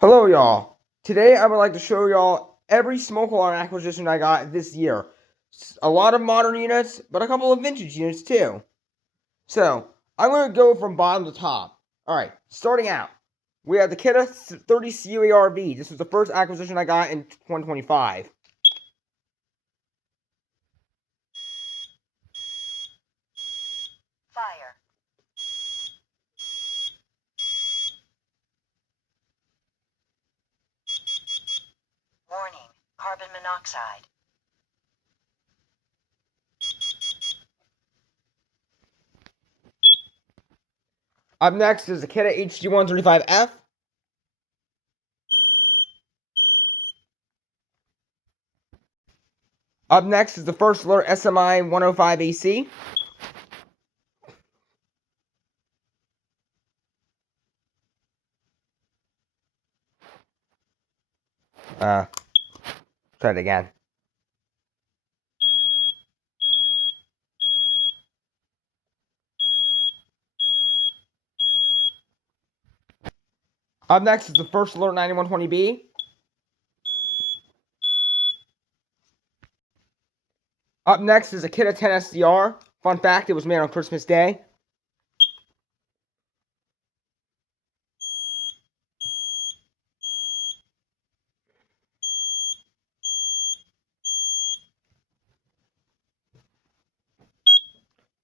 Hello, y'all. Today, I would like to show y'all every smoke alarm acquisition I got this year. A lot of modern units, but a couple of vintage units too. So, I'm going to go from bottom to top. Alright, starting out, we have the Kidde 30 CUARV. This was the first acquisition I got in 2025. Fire. Warning, carbon monoxide. Up next is the Kidde HG135F. Up next is the First Alert SMI 105 AC. Try it again. Up next is the First Alert 9120B. Up next is a Kidde 10 SDR. Fun fact, it was made on Christmas Day.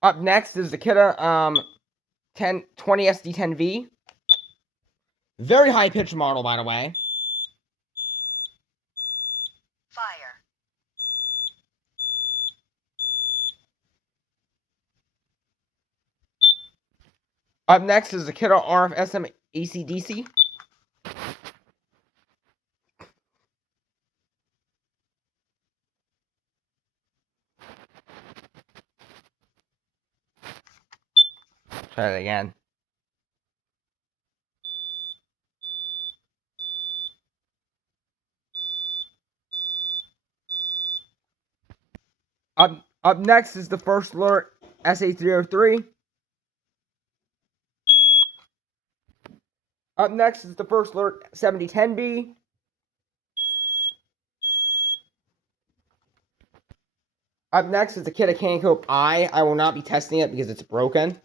Up next is the Kidde 20 SD10V. Very high pitch model, by the way. Fire. Up next is the Kidde RF SM ACDC. Try it again. Up next is the First Alert SA303. Up next is the First Alert 7010B. Up next is the Kidde Cancope I. I will not be testing it because it's broken.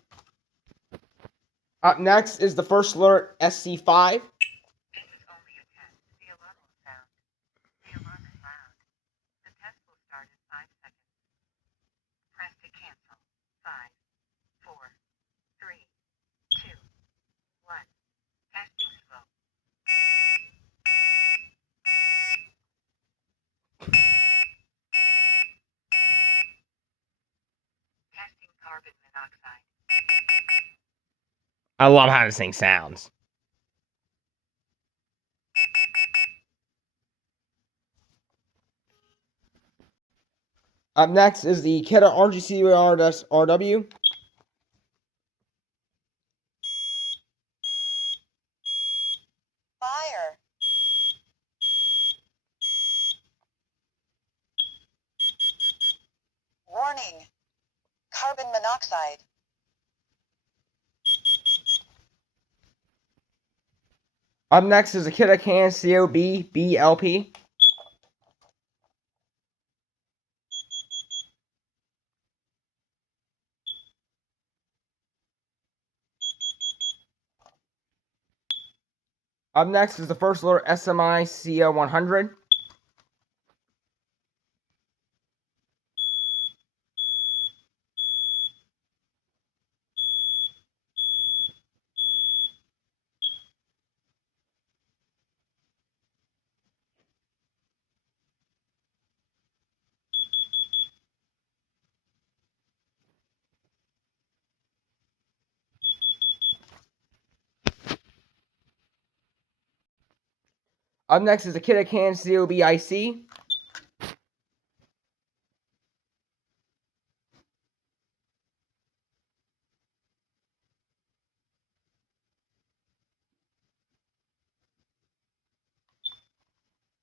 Up next is the First Alert SC5. This is only a test. The alarm will sound. The alarm is loud. The test will start in 5 seconds. Press to cancel. 5, 4, 3, 2, 1. Testing slow. Testing carbon monoxide. I love how this thing sounds. Up next is the Kidde RGCR-RW. Fire. Warning, carbon monoxide. Up next is the Kidde Can COB BLP. Up next is the First Alert SMI CO100. Up next is the Kidde Can COB IC.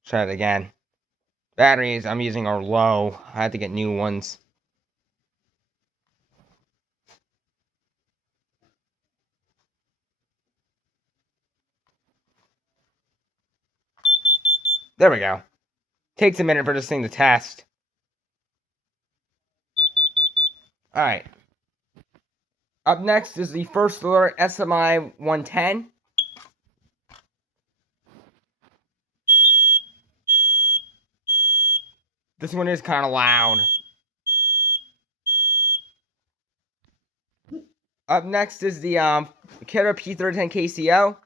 Try it again. Batteries I'm using are low. I had to get new ones. There we go. Takes a minute for this thing to test. Alright. Up next is the First Alert SMI 110. This one is kind of loud. Up next is the Kidde P3010 KCO.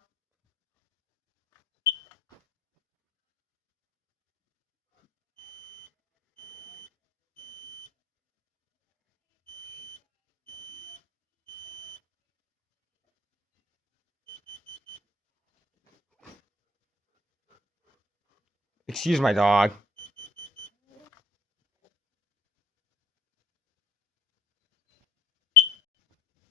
Excuse my dog.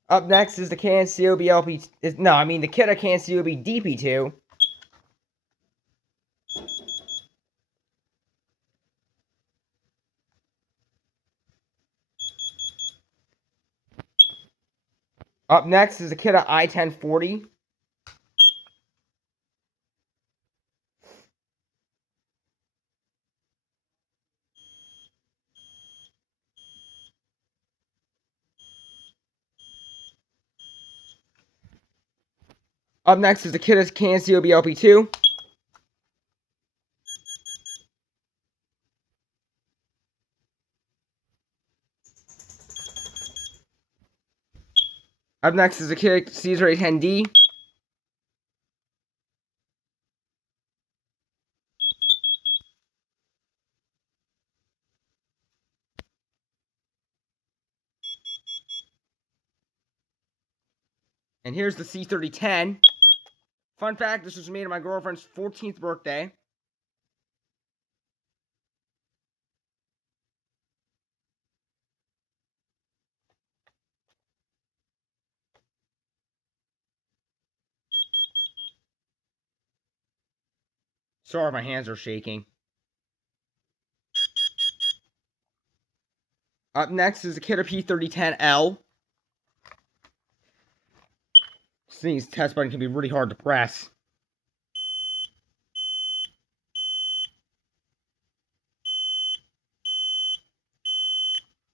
Up next is the KNCOB LP. The Kidde KNCOB DP2. Up next is the Kidde I-1040. Up next is the Kidde KNCOB LP2. Up next is the Kidde Caesar A10D. And here's the C3010. Fun fact, this was made on my girlfriend's 14th birthday. Sorry, my hands are shaking. Up next is the Kidde P3010L. This test button can be really hard to press.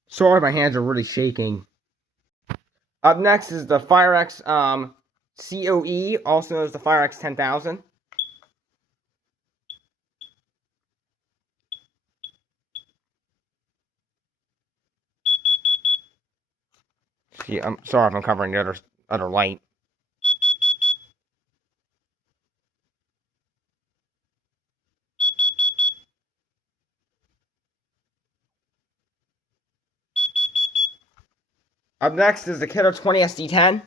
Sorry, my hands are really shaking. Up next is the FireX COE, also known as the FireX 10,000. See, I'm sorry if I'm covering the other light. Up next is the Kidde 20 SD10.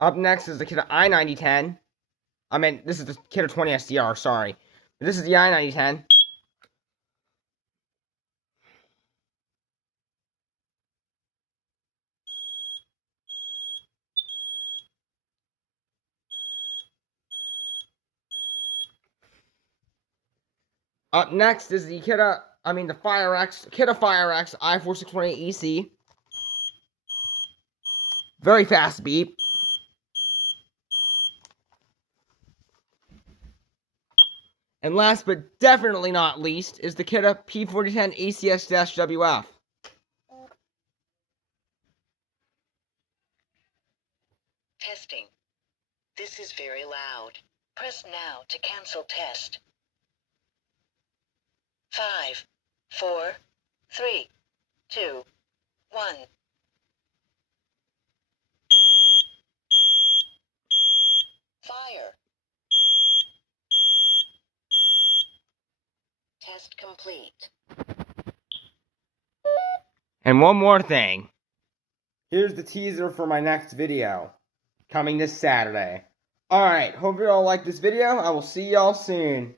Up next is the Kidde I9010. This is the Kidde 20 SDR, sorry. But this is the I9010. Up next is the Kidde FireX i4628EC. Very fast beep. And last but definitely not least is the Kidde P4010 ACS-WF. Testing. This is very loud. Press now to cancel test. 5, 4, 3, 2, 1. Fire. Test complete. And one more thing. Here's the teaser for my next video. Coming this Saturday. Alright, hope you all like this video. I will see y'all soon.